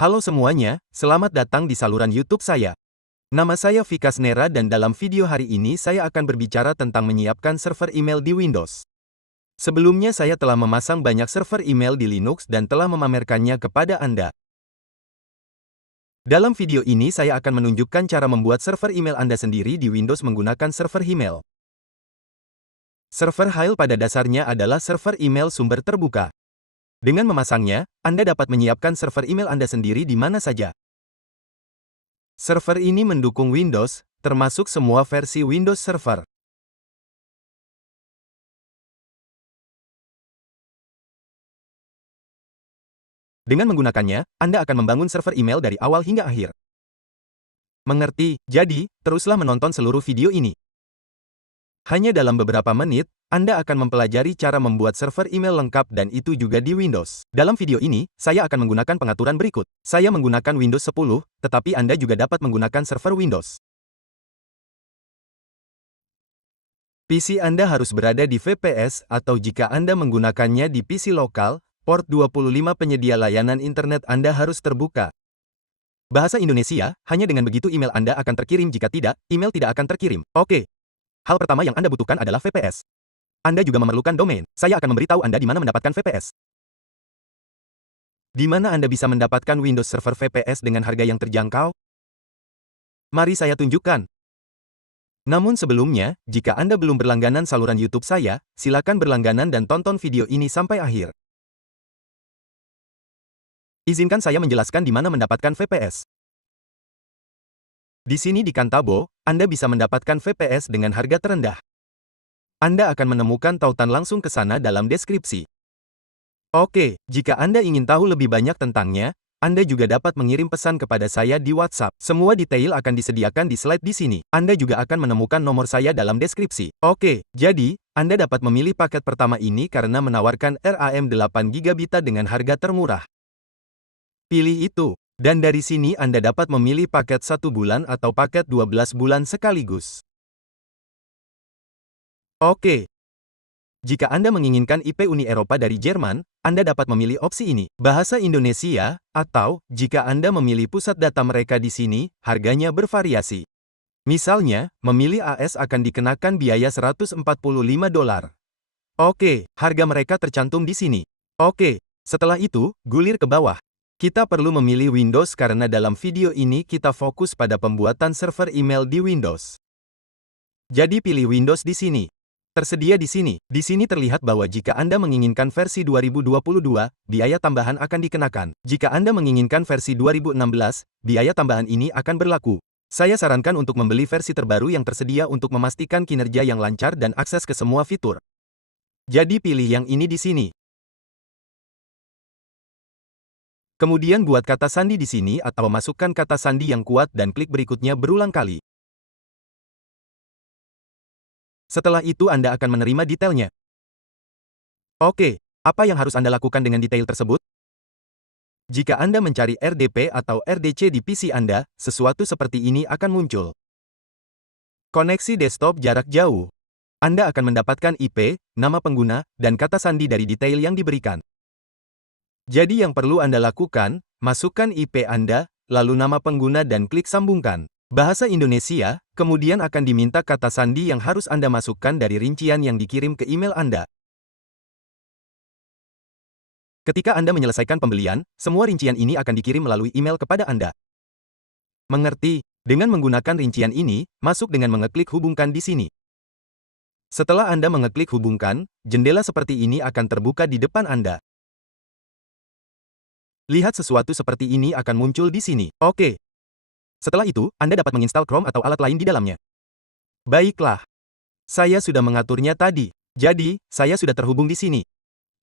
Halo semuanya, selamat datang di saluran YouTube saya. Nama saya Vikas Nera dan dalam video hari ini saya akan berbicara tentang menyiapkan server email di Windows. Sebelumnya saya telah memasang banyak server email di Linux dan telah memamerkannya kepada Anda. Dalam video ini saya akan menunjukkan cara membuat server email Anda sendiri di Windows menggunakan server email. Server Hail pada dasarnya adalah server email sumber terbuka. Dengan memasangnya, Anda dapat menyiapkan server email Anda sendiri di mana saja. Server ini mendukung Windows, termasuk semua versi Windows Server. Dengan menggunakannya, Anda akan membangun server email dari awal hingga akhir. Mengerti? Jadi, teruslah menonton seluruh video ini. Hanya dalam beberapa menit, Anda akan mempelajari cara membuat server email lengkap dan itu juga di Windows. Dalam video ini, saya akan menggunakan pengaturan berikut. Saya menggunakan Windows 10, tetapi Anda juga dapat menggunakan server Windows. PC Anda harus berada di VPS atau jika Anda menggunakannya di PC lokal, port 25 penyedia layanan internet Anda harus terbuka. Bahasa Indonesia, hanya dengan begitu email Anda akan terkirim, jika tidak, email tidak akan terkirim. Oke. Hal pertama yang Anda butuhkan adalah VPS. Anda juga memerlukan domain. Saya akan memberitahu Anda di mana mendapatkan VPS. Di mana Anda bisa mendapatkan Windows Server VPS dengan harga yang terjangkau? Mari saya tunjukkan. Namun sebelumnya, jika Anda belum berlangganan saluran YouTube saya, silakan berlangganan dan tonton video ini sampai akhir. Izinkan saya menjelaskan di mana mendapatkan VPS. Di sini di Kantabo, Anda bisa mendapatkan VPS dengan harga terendah. Anda akan menemukan tautan langsung ke sana dalam deskripsi. Oke, jika Anda ingin tahu lebih banyak tentangnya, Anda juga dapat mengirim pesan kepada saya di WhatsApp. Semua detail akan disediakan di slide di sini. Anda juga akan menemukan nomor saya dalam deskripsi. Oke, jadi, Anda dapat memilih paket pertama ini karena menawarkan RAM 8GB dengan harga termurah. Pilih itu. Dan dari sini Anda dapat memilih paket 1 bulan atau paket 12 bulan sekaligus. Oke. Jika Anda menginginkan IP Uni Eropa dari Jerman, Anda dapat memilih opsi ini. Bahasa Indonesia, atau, jika Anda memilih pusat data mereka di sini, harganya bervariasi. Misalnya, memilih AS akan dikenakan biaya $145. Oke, harga mereka tercantum di sini. Oke, setelah itu, gulir ke bawah. Kita perlu memilih Windows karena dalam video ini kita fokus pada pembuatan server email di Windows. Jadi pilih Windows di sini. Tersedia di sini. Di sini terlihat bahwa jika Anda menginginkan versi 2022, biaya tambahan akan dikenakan. Jika Anda menginginkan versi 2016, biaya tambahan ini akan berlaku. Saya sarankan untuk membeli versi terbaru yang tersedia untuk memastikan kinerja yang lancar dan akses ke semua fitur. Jadi pilih yang ini di sini. Kemudian buat kata sandi di sini atau masukkan kata sandi yang kuat dan klik berikutnya berulang kali. Setelah itu Anda akan menerima detailnya. Oke, apa yang harus Anda lakukan dengan detail tersebut? Jika Anda mencari RDP atau RDC di PC Anda, sesuatu seperti ini akan muncul. Koneksi desktop jarak jauh. Anda akan mendapatkan IP, nama pengguna, dan kata sandi dari detail yang diberikan. Jadi yang perlu Anda lakukan, masukkan IP Anda, lalu nama pengguna dan klik sambungkan. Bahasa Indonesia, kemudian akan diminta kata sandi yang harus Anda masukkan dari rincian yang dikirim ke email Anda. Ketika Anda menyelesaikan pembelian, semua rincian ini akan dikirim melalui email kepada Anda. Mengerti? Dengan menggunakan rincian ini, masuk dengan mengeklik hubungkan di sini. Setelah Anda mengeklik hubungkan, jendela seperti ini akan terbuka di depan Anda. Lihat sesuatu seperti ini akan muncul di sini. Oke. Setelah itu, Anda dapat menginstal Chrome atau alat lain di dalamnya. Baiklah. Saya sudah mengaturnya tadi. Jadi, saya sudah terhubung di sini.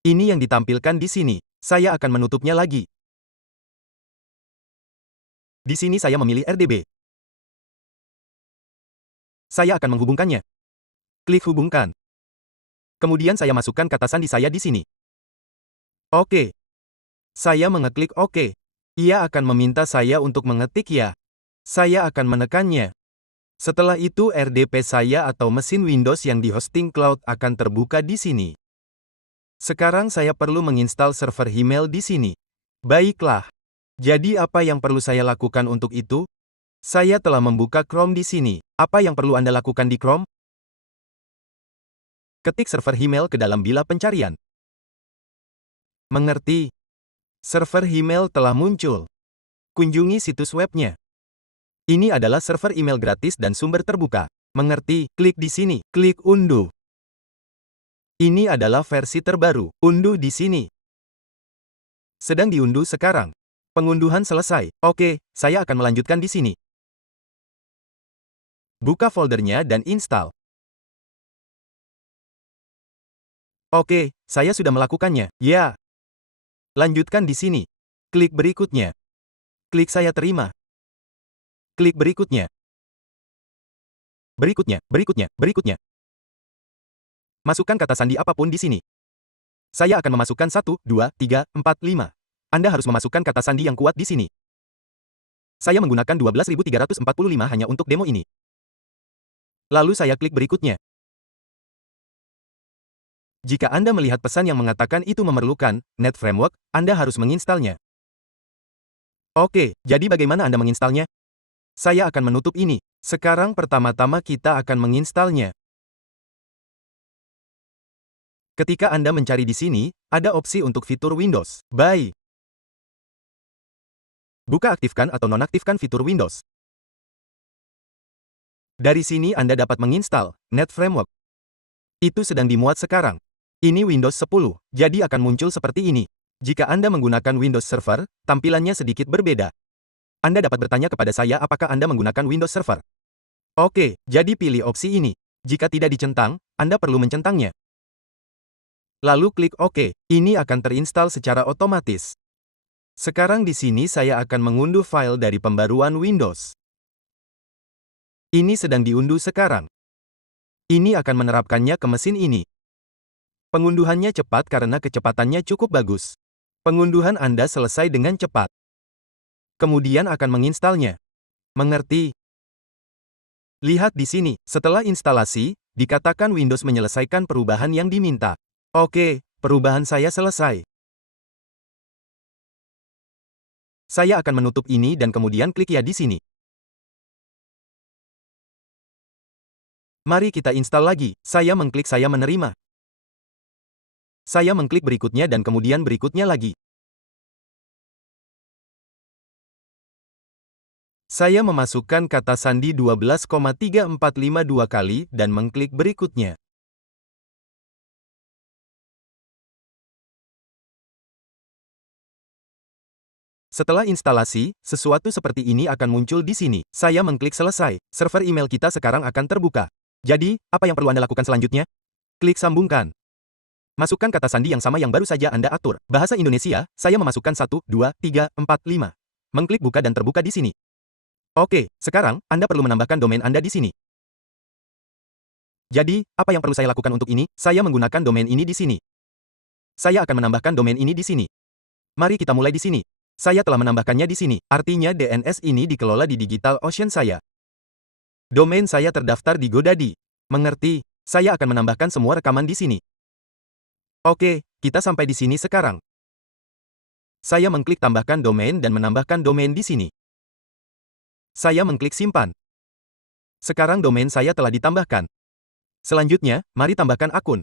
Ini yang ditampilkan di sini. Saya akan menutupnya lagi. Di sini saya memilih RDB. Saya akan menghubungkannya. Klik hubungkan. Kemudian saya masukkan kata sandi saya di sini. Oke. Saya mengeklik OK. Ia akan meminta saya untuk mengetik ya. Saya akan menekannya. Setelah itu RDP saya atau mesin Windows yang di hosting cloud akan terbuka di sini. Sekarang saya perlu menginstal server email di sini. Baiklah. Jadi apa yang perlu saya lakukan untuk itu? Saya telah membuka Chrome di sini. Apa yang perlu Anda lakukan di Chrome? Ketik server email ke dalam bila pencarian. Mengerti? Server email telah muncul. Kunjungi situs webnya. Ini adalah server email gratis dan sumber terbuka. Mengerti? Klik di sini. Klik unduh. Ini adalah versi terbaru. Unduh di sini. Sedang diunduh sekarang. Pengunduhan selesai. Oke, saya akan melanjutkan di sini. Buka foldernya dan install. Oke, saya sudah melakukannya. Ya. Lanjutkan di sini. Klik berikutnya. Klik saya terima. Klik berikutnya. Berikutnya. Masukkan kata sandi apapun di sini. Saya akan memasukkan 1, 2, 3, 4, 5. Anda harus memasukkan kata sandi yang kuat di sini. Saya menggunakan 12.345 hanya untuk demo ini. Lalu saya klik berikutnya. Jika Anda melihat pesan yang mengatakan itu memerlukan Net Framework, Anda harus menginstalnya. Oke, jadi bagaimana Anda menginstalnya? Saya akan menutup ini. Sekarang pertama-tama kita akan menginstalnya. Ketika Anda mencari di sini, ada opsi untuk fitur Windows. Baik. Buka aktifkan atau nonaktifkan fitur Windows. Dari sini Anda dapat menginstal Net Framework. Itu sedang dimuat sekarang. Ini Windows 10, jadi akan muncul seperti ini. Jika Anda menggunakan Windows Server, tampilannya sedikit berbeda. Anda dapat bertanya kepada saya apakah Anda menggunakan Windows Server. Oke, jadi pilih opsi ini. Jika tidak dicentang, Anda perlu mencentangnya. Lalu klik OK. Ini akan terinstall secara otomatis. Sekarang di sini saya akan mengunduh file dari pembaruan Windows. Ini sedang diunduh sekarang. Ini akan menerapkannya ke mesin ini. Pengunduhannya cepat karena kecepatannya cukup bagus. Pengunduhan Anda selesai dengan cepat. Kemudian akan menginstalnya. Mengerti? Lihat di sini, setelah instalasi, dikatakan Windows menyelesaikan perubahan yang diminta. Oke, perubahan saya selesai. Saya akan menutup ini dan kemudian klik ya di sini. Mari kita install lagi. Saya mengklik saya menerima. Saya mengklik berikutnya dan kemudian berikutnya lagi. Saya memasukkan kata sandi 12,3452 kali dan mengklik berikutnya. Setelah instalasi, sesuatu seperti ini akan muncul di sini. Saya mengklik selesai. Server email kita sekarang akan terbuka. Jadi, apa yang perlu Anda lakukan selanjutnya? Klik sambungkan. Masukkan kata sandi yang sama yang baru saja Anda atur. Bahasa Indonesia, saya memasukkan 1, 2, 3, 4, 5. Mengklik buka dan terbuka di sini. Oke, sekarang, Anda perlu menambahkan domain Anda di sini. Jadi, apa yang perlu saya lakukan untuk ini? Saya menggunakan domain ini di sini. Saya akan menambahkan domain ini di sini. Mari kita mulai di sini. Saya telah menambahkannya di sini. Artinya DNS ini dikelola di DigitalOcean saya. Domain saya terdaftar di GoDaddy. Mengerti? Saya akan menambahkan semua rekaman di sini. Oke, kita sampai di sini sekarang. Saya mengklik tambahkan domain dan menambahkan domain di sini. Saya mengklik simpan. Sekarang domain saya telah ditambahkan. Selanjutnya, mari tambahkan akun.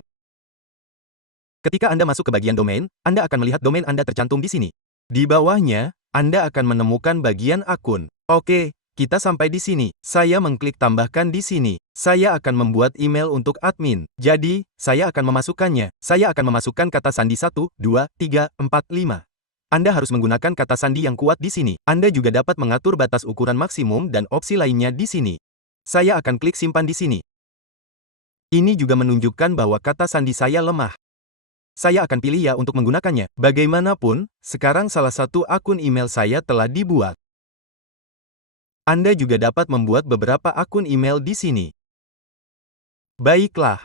Ketika Anda masuk ke bagian domain, Anda akan melihat domain Anda tercantum di sini. Di bawahnya, Anda akan menemukan bagian akun. Oke, kita sampai di sini. Saya mengklik tambahkan di sini. Saya akan membuat email untuk admin. Jadi, saya akan memasukkannya. Saya akan memasukkan kata sandi 1, 2, 3, 4, 5. Anda harus menggunakan kata sandi yang kuat di sini. Anda juga dapat mengatur batas ukuran maksimum dan opsi lainnya di sini. Saya akan klik simpan di sini. Ini juga menunjukkan bahwa kata sandi saya lemah. Saya akan pilih ya untuk menggunakannya. Bagaimanapun, sekarang salah satu akun email saya telah dibuat. Anda juga dapat membuat beberapa akun email di sini. Baiklah.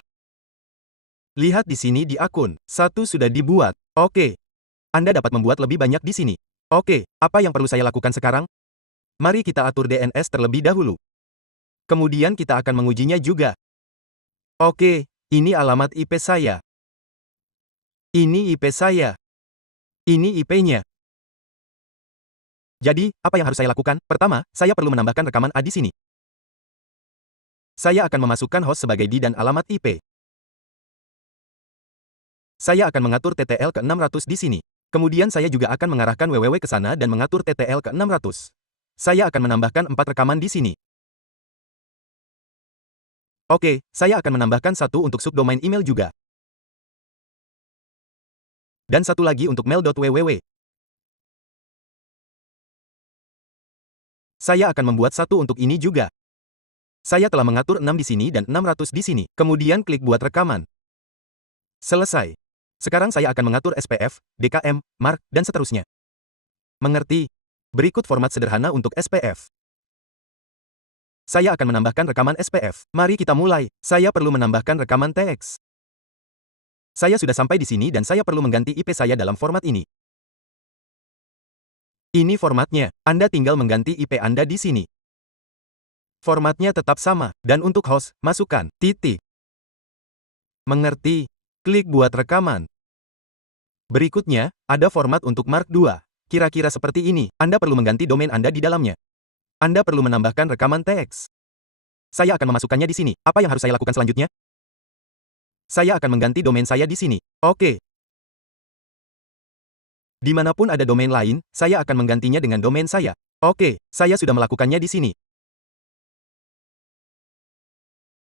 Lihat di sini di akun. 1 sudah dibuat. Oke. Anda dapat membuat lebih banyak di sini. Oke, apa yang perlu saya lakukan sekarang? Mari kita atur DNS terlebih dahulu. Kemudian kita akan mengujinya juga. Oke, ini alamat IP saya. Ini IP saya. Ini IP-nya. Jadi, apa yang harus saya lakukan? Pertama, saya perlu menambahkan rekaman A di sini. Saya akan memasukkan host sebagai D dan alamat IP. Saya akan mengatur TTL ke 600 di sini. Kemudian saya juga akan mengarahkan www ke sana dan mengatur TTL ke 600. Saya akan menambahkan 4 rekaman di sini. Oke, saya akan menambahkan satu untuk subdomain email juga. Dan satu lagi untuk mail.www. Saya akan membuat satu untuk ini juga. Saya telah mengatur 6 di sini dan 600 di sini. Kemudian klik buat rekaman. Selesai. Sekarang saya akan mengatur SPF, DKM, MARC, dan seterusnya. Mengerti? Berikut format sederhana untuk SPF. Saya akan menambahkan rekaman SPF. Mari kita mulai. Saya perlu menambahkan rekaman teks. Saya sudah sampai di sini dan saya perlu mengganti IP saya dalam format ini. Ini formatnya. Anda tinggal mengganti IP Anda di sini. Formatnya tetap sama. Dan untuk host, masukkan titik. Mengerti? Klik buat rekaman. Berikutnya, ada format untuk Mark II. Kira-kira seperti ini. Anda perlu mengganti domain Anda di dalamnya. Anda perlu menambahkan rekaman teks. Saya akan memasukkannya di sini. Apa yang harus saya lakukan selanjutnya? Saya akan mengganti domain saya di sini. Oke. Dimanapun ada domain lain, saya akan menggantinya dengan domain saya. Oke, saya sudah melakukannya di sini.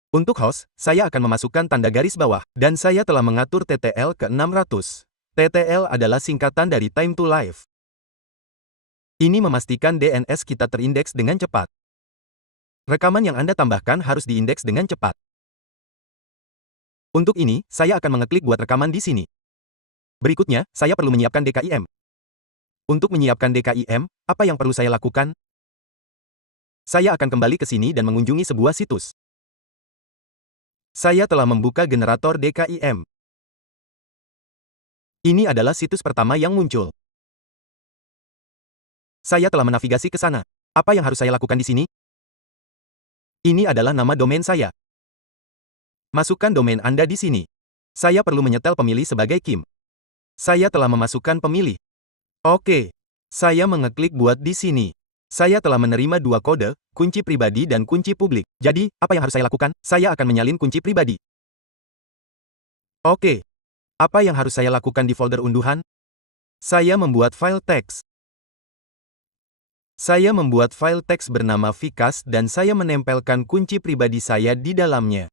Untuk host, saya akan memasukkan tanda garis bawah, dan saya telah mengatur TTL ke 600. TTL adalah singkatan dari Time to Live. Ini memastikan DNS kita terindeks dengan cepat. Rekaman yang Anda tambahkan harus diindeks dengan cepat. Untuk ini, saya akan mengeklik buat rekaman di sini. Berikutnya, saya perlu menyiapkan DKIM. Untuk menyiapkan DKIM, apa yang perlu saya lakukan? Saya akan kembali ke sini dan mengunjungi sebuah situs. Saya telah membuka generator DKIM. Ini adalah situs pertama yang muncul. Saya telah menavigasi ke sana. Apa yang harus saya lakukan di sini? Ini adalah nama domain saya. Masukkan domain Anda di sini. Saya perlu menyetel pemilih sebagai Kim. Saya telah memasukkan pemilih. Oke. Saya mengeklik buat di sini. Saya telah menerima dua kode, kunci pribadi dan kunci publik. Jadi, apa yang harus saya lakukan? Saya akan menyalin kunci pribadi. Oke. Apa yang harus saya lakukan di folder unduhan? Saya membuat file teks. Saya membuat file teks bernama Vcast dan saya menempelkan kunci pribadi saya di dalamnya.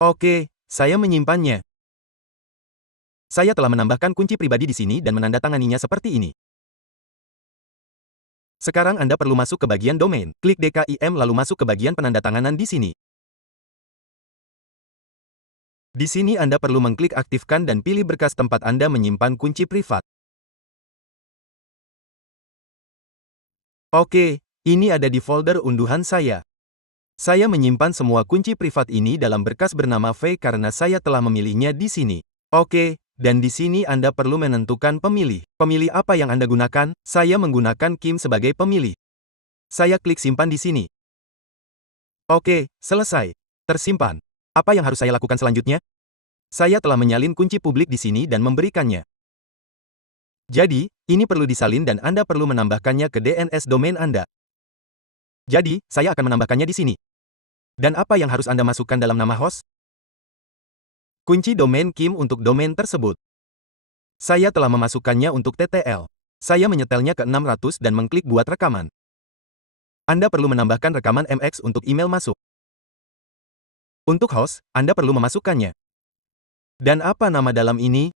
Oke, saya menyimpannya. Saya telah menambahkan kunci pribadi di sini dan menandatanganinya seperti ini. Sekarang Anda perlu masuk ke bagian domain. Klik DKIM lalu masuk ke bagian penandatanganan di sini. Di sini Anda perlu mengklik aktifkan dan pilih berkas tempat Anda menyimpan kunci privat. Oke, ini ada di folder unduhan saya. Saya menyimpan semua kunci privat ini dalam berkas bernama V karena saya telah memilihnya di sini. Oke. Dan di sini Anda perlu menentukan pemilih. Pemilih apa yang Anda gunakan? Saya menggunakan Kim sebagai pemilih. Saya klik simpan di sini. Oke, selesai. Tersimpan. Apa yang harus saya lakukan selanjutnya? Saya telah menyalin kunci publik di sini dan memberikannya. Jadi, ini perlu disalin dan Anda perlu menambahkannya ke DNS domain Anda. Jadi, saya akan menambahkannya di sini. Dan apa yang harus Anda masukkan dalam nama host? Kunci domain Kim untuk domain tersebut. Saya telah memasukkannya untuk TTL. Saya menyetelnya ke 600 dan mengklik buat rekaman. Anda perlu menambahkan rekaman MX untuk email masuk. Untuk host, Anda perlu memasukkannya. Dan apa nama dalam ini?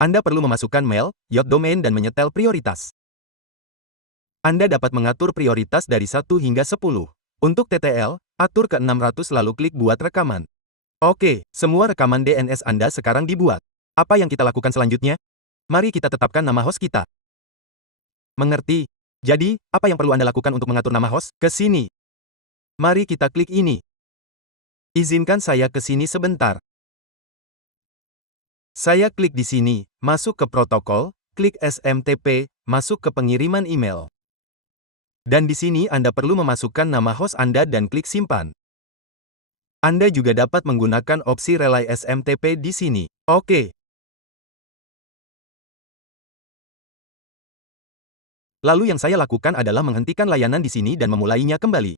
Anda perlu memasukkan mail, yacht domain dan menyetel prioritas. Anda dapat mengatur prioritas dari 1 hingga 10. Untuk TTL, atur ke 600 lalu klik buat rekaman. Oke, semua rekaman DNS Anda sekarang dibuat. Apa yang kita lakukan selanjutnya? Mari kita tetapkan nama host kita. Mengerti? Jadi, apa yang perlu Anda lakukan untuk mengatur nama host? Ke sini. Mari kita klik ini. Izinkan saya ke sini sebentar. Saya klik di sini, masuk ke protokol, klik SMTP, masuk ke pengiriman email. Dan di sini Anda perlu memasukkan nama host Anda dan klik simpan. Anda juga dapat menggunakan opsi Relay SMTP di sini. Oke. Lalu yang saya lakukan adalah menghentikan layanan di sini dan memulainya kembali.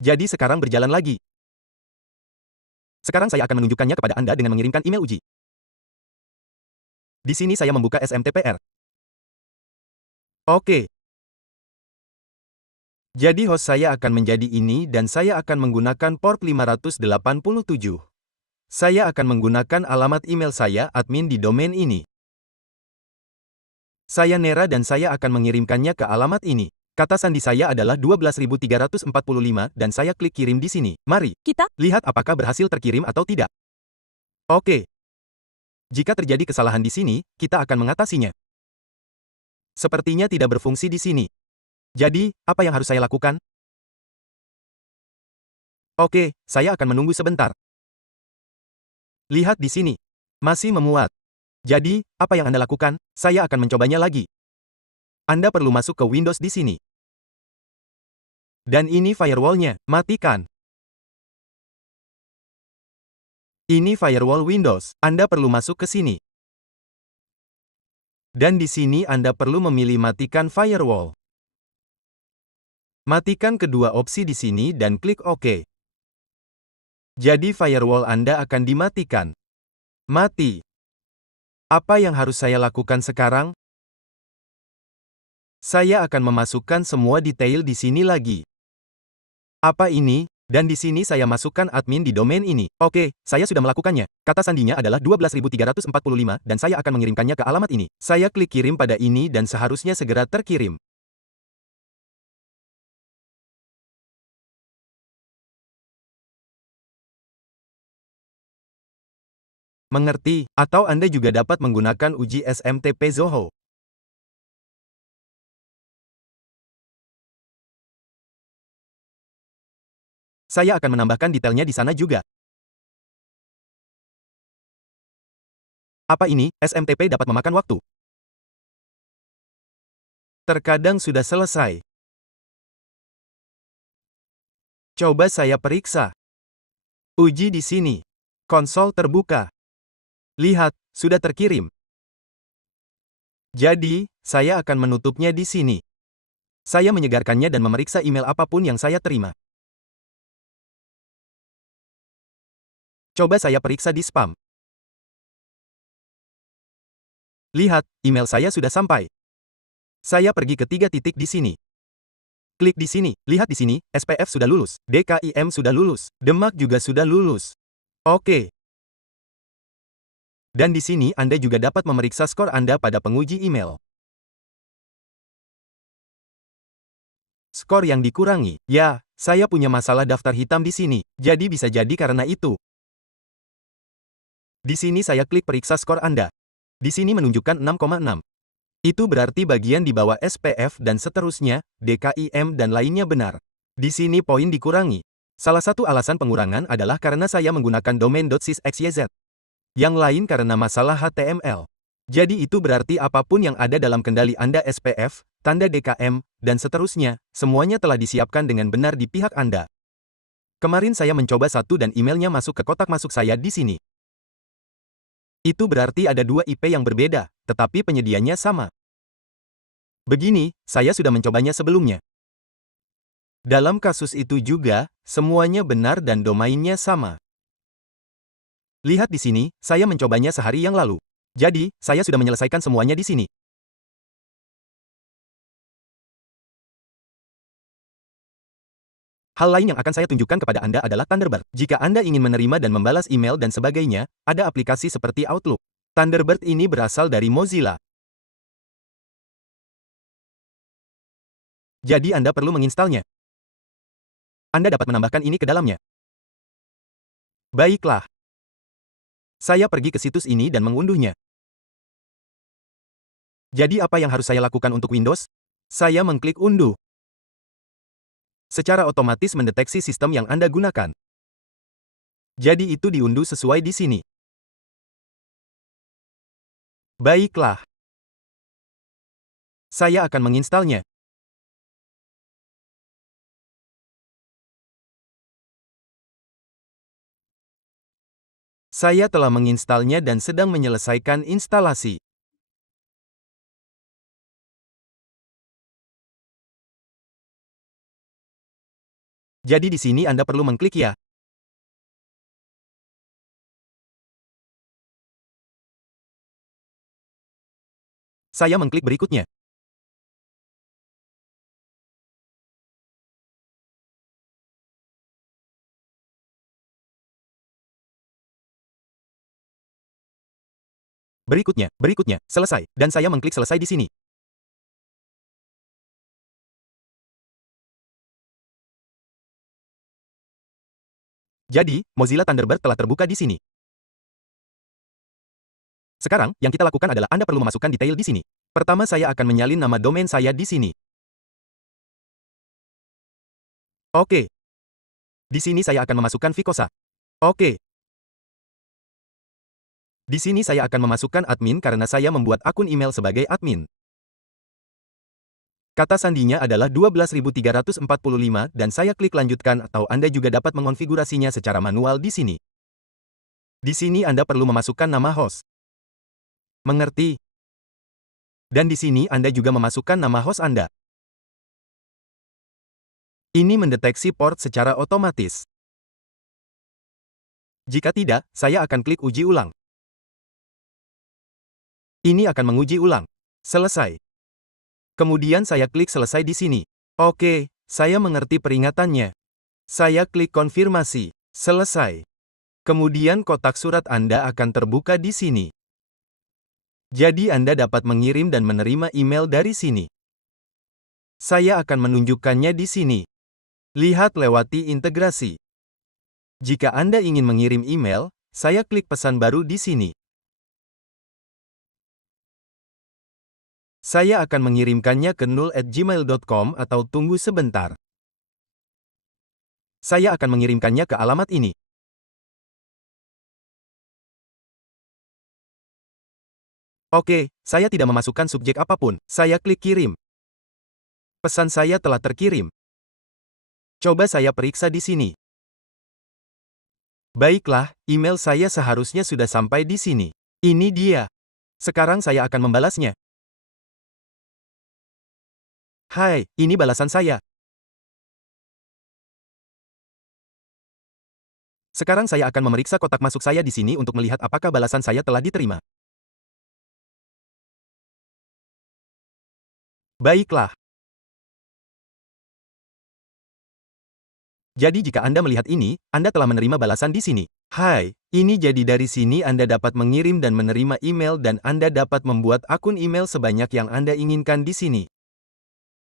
Jadi sekarang berjalan lagi. Sekarang saya akan menunjukkannya kepada Anda dengan mengirimkan email uji. Di sini saya membuka SMTPR. Oke. Jadi host saya akan menjadi ini dan saya akan menggunakan port 587. Saya akan menggunakan alamat email saya admin di domain ini. Saya Nera dan saya akan mengirimkannya ke alamat ini. Kata sandi saya adalah 12.345 dan saya klik kirim di sini. Mari Kita lihat apakah berhasil terkirim atau tidak. Oke. Jika terjadi kesalahan di sini, kita akan mengatasinya. Sepertinya tidak berfungsi di sini. Jadi, apa yang harus saya lakukan? Oke, saya akan menunggu sebentar. Lihat di sini. Masih memuat. Jadi, apa yang Anda lakukan? Saya akan mencobanya lagi. Anda perlu masuk ke Windows di sini. Dan ini firewall-nya. Matikan. Ini firewall Windows. Anda perlu masuk ke sini. Dan di sini Anda perlu memilih matikan firewall. Matikan kedua opsi di sini dan klik OK. Jadi firewall Anda akan dimatikan. Mati. Apa yang harus saya lakukan sekarang? Saya akan memasukkan semua detail di sini lagi. Apa ini? Dan di sini saya masukkan admin di domain ini. Oke, saya sudah melakukannya. Kata sandinya adalah 12.345 dan saya akan mengirimkannya ke alamat ini. Saya klik kirim pada ini dan seharusnya segera terkirim. Mengerti? Atau Anda juga dapat menggunakan uji SMTP Zoho. Saya akan menambahkan detailnya di sana juga. Apa ini? SMTP dapat memakan waktu. Terkadang sudah selesai. Coba saya periksa. Uji di sini. Konsol terbuka. Lihat, sudah terkirim. Jadi, saya akan menutupnya di sini. Saya menyegarkannya dan memeriksa email apapun yang saya terima. Coba saya periksa di spam. Lihat, email saya sudah sampai. Saya pergi ke 3 titik di sini. Klik di sini, lihat di sini, SPF sudah lulus, DKIM sudah lulus, Demak juga sudah lulus. Oke. Dan di sini Anda juga dapat memeriksa skor Anda pada penguji email. Skor yang dikurangi. Ya, saya punya masalah daftar hitam di sini, jadi bisa jadi karena itu. Di sini saya klik periksa skor Anda. Di sini menunjukkan 6,6. Itu berarti bagian di bawah SPF dan seterusnya, DKIM dan lainnya benar. Di sini poin dikurangi. Salah satu alasan pengurangan adalah karena saya menggunakan domain .sysxyz. Yang lain karena masalah HTML. Jadi itu berarti apapun yang ada dalam kendali Anda SPF, tanda DKM, dan seterusnya, semuanya telah disiapkan dengan benar di pihak Anda. Kemarin saya mencoba satu dan emailnya masuk ke kotak masuk saya di sini. Itu berarti ada 2 IP yang berbeda, tetapi penyediaannya sama. Begini, saya sudah mencobanya sebelumnya. Dalam kasus itu juga, semuanya benar dan domainnya sama. Lihat di sini, saya mencobanya sehari yang lalu. Jadi, saya sudah menyelesaikan semuanya di sini. Hal lain yang akan saya tunjukkan kepada Anda adalah Thunderbird. Jika Anda ingin menerima dan membalas email dan sebagainya, ada aplikasi seperti Outlook. Thunderbird ini berasal dari Mozilla. Jadi Anda perlu menginstalnya. Anda dapat menambahkan ini ke dalamnya. Baiklah. Saya pergi ke situs ini dan mengunduhnya. Jadi apa yang harus saya lakukan untuk Windows? Saya mengklik unduh. Secara otomatis mendeteksi sistem yang Anda gunakan. Jadi itu diunduh sesuai di sini. Baiklah. Saya akan menginstalnya. Saya telah menginstalnya dan sedang menyelesaikan instalasi. Jadi di sini Anda perlu mengklik ya. Saya mengklik berikutnya. Berikutnya, selesai, dan saya mengklik selesai di sini. Jadi, Mozilla Thunderbird telah terbuka di sini. Sekarang, yang kita lakukan adalah Anda perlu memasukkan detail di sini. Pertama saya akan menyalin nama domain saya di sini. Oke. Di sini saya akan memasukkan Vikosa. Oke. Di sini saya akan memasukkan admin karena saya membuat akun email sebagai admin. Kata sandinya adalah 12.345 dan saya klik lanjutkan atau Anda juga dapat mengonfigurasinya secara manual di sini. Di sini Anda perlu memasukkan nama host. Mengerti? Dan di sini Anda juga memasukkan nama host Anda. Ini mendeteksi port secara otomatis. Jika tidak, saya akan klik uji ulang. Ini akan menguji ulang. Selesai. Kemudian saya klik selesai di sini. Oke, saya mengerti peringatannya. Saya klik konfirmasi. Selesai. Kemudian kotak surat Anda akan terbuka di sini. Jadi Anda dapat mengirim dan menerima email dari sini. Saya akan menunjukkannya di sini. Lihat lewati integrasi. Jika Anda ingin mengirim email, saya klik pesan baru di sini. Saya akan mengirimkannya ke null@gmail.com atau tunggu sebentar. Saya akan mengirimkannya ke alamat ini. Oke, saya tidak memasukkan subjek apapun. Saya klik kirim. Pesan saya telah terkirim. Coba saya periksa di sini. Baiklah, email saya seharusnya sudah sampai di sini. Ini dia. Sekarang saya akan membalasnya. Hai, ini balasan saya. Sekarang saya akan memeriksa kotak masuk saya di sini untuk melihat apakah balasan saya telah diterima. Baiklah. Jadi jika Anda melihat ini, Anda telah menerima balasan di sini. Hai, ini jadi dari sini Anda dapat mengirim dan menerima email dan Anda dapat membuat akun email sebanyak yang Anda inginkan di sini.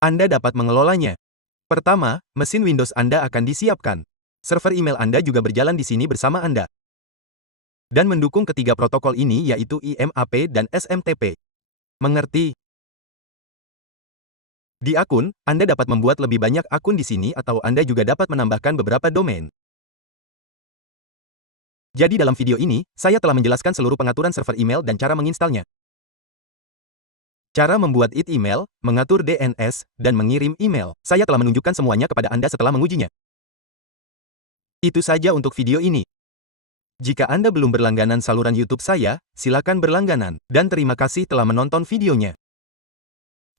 Anda dapat mengelolanya. Pertama, mesin Windows Anda akan disiapkan. Server email Anda juga berjalan di sini bersama Anda. Dan mendukung ketiga protokol ini yaitu IMAP dan SMTP. Mengerti? Di akun, Anda dapat membuat lebih banyak akun di sini atau Anda juga dapat menambahkan beberapa domain. Jadi dalam video ini, saya telah menjelaskan seluruh pengaturan server email dan cara menginstalnya. Cara membuat email, mengatur DNS, dan mengirim email. Saya telah menunjukkan semuanya kepada Anda setelah mengujinya. Itu saja untuk video ini. Jika Anda belum berlangganan saluran YouTube saya, silakan berlangganan. Dan terima kasih telah menonton videonya.